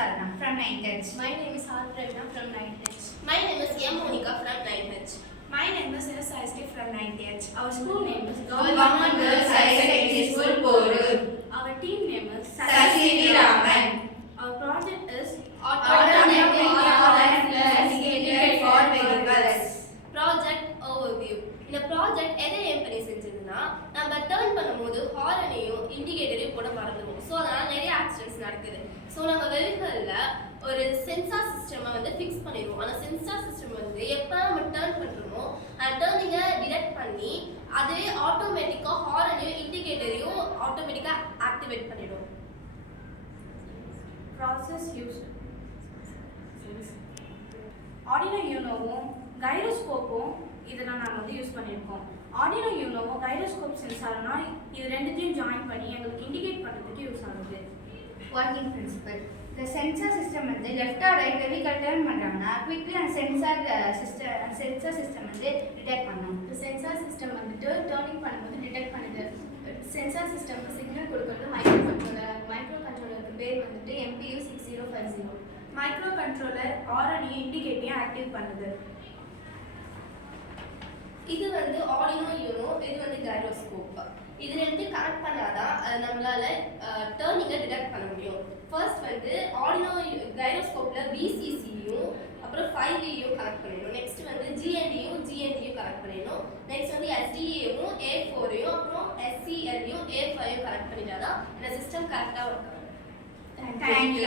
Sarna from 9th. My name is R. Pravina from 9th. My name is M. Monica from 9th. My name is S. Saisri from 9th. Our school name is Government Girls Higher Secondary School, Porur. Our team name is Sasivi Raman. Our project is Automatic Indicated for Vehicles. Project overview. இந்த project எதை ஏம் பண்ணி செஞ்சதுன்னா நம்ம turn பண்ணும்போது ஹாரனையும் இண்டிகேட்டரையும் போட மறந்துடுவோம். So அதனால நிறைய accidents நடக்குது. ஸோ நம்ம வெஹிக்கிளில் ஒரு சென்சார் சிஸ்டமை வந்து ஃபிக்ஸ் பண்ணிடுவோம். அந்த சென்சார் சிஸ்டம் வந்து எப்போ நம்ம டர்ன் பண்ணுறோமோ அந்த டர்னிங்கை டிடெக்ட் பண்ணி அதுவே ஆட்டோமேட்டிக்காக ஹாரனையும் இண்டிகேட்டரையும் ஆட்டோமேட்டிக்காக ஆக்டிவேட் பண்ணிடும். process used. Arduino Unoவும் கைரோஸ்கோப்பும் இதெல்லாம் நாங்கள் வந்து யூஸ் பண்ணியிருக்கோம். Arduino Unoவும் கைரோஸ்கோப் சென்சார்னா இது ரெண்டுத்தையும் ஜாயின் பண்ணி எங்களுக்கு இண்டிகேட் பண்ணுறதுக்கு யூஸ் ஆகுது. Working principle. The sensor system வந்து left or right vehicle turn பண்றாங்கன்னா quickly அந்த sensor system வந்து detect பண்ணும். இந்த சென்சார் சிஸ்டம் வந்துட்டு டர்னிங் பண்ணும்போது டிடெக்ட் பண்ணுது. சென்சார் சிஸ்டம்க்கு சிக்னல் கொடுக்கறது மைக்ரோ கண்ட்ரோலருக்கு பேர் வந்துட்டு MPU 6050. மைக்ரோ கண்ட்ரோலர் ஆரனையும் இண்டிகேட்டையும் ஆக்டிவ் பண்ணுது. இது வந்து ஆர்டினோ யூனோ, இது வந்து கைரோஸ்கோப். இது ரெண்டு கனெக்ட் பண்ணாதான் நம்மளால டர்னிங்கை டிடெக்ட் பண்ண முடியும். ஃபர்ஸ்ட் வந்து ஆர்டினோ கைரோஸ்கோப்ல VCCயும் அப்புறம் 5Vயும் கனெக்ட் பண்ணிடணும். நெக்ஸ்ட் வந்து GNDயும் கனெக்ட் பண்ணிடணும். நெக்ஸ்ட் வந்து SDAயும் A4யும் அப்புறம் SCLயும் A5யும் கனெக்ட் பண்ணிட்டாதான் இந்த சிஸ்டம் கரெக்டாக ஒர்க் ஆகும். Thank you.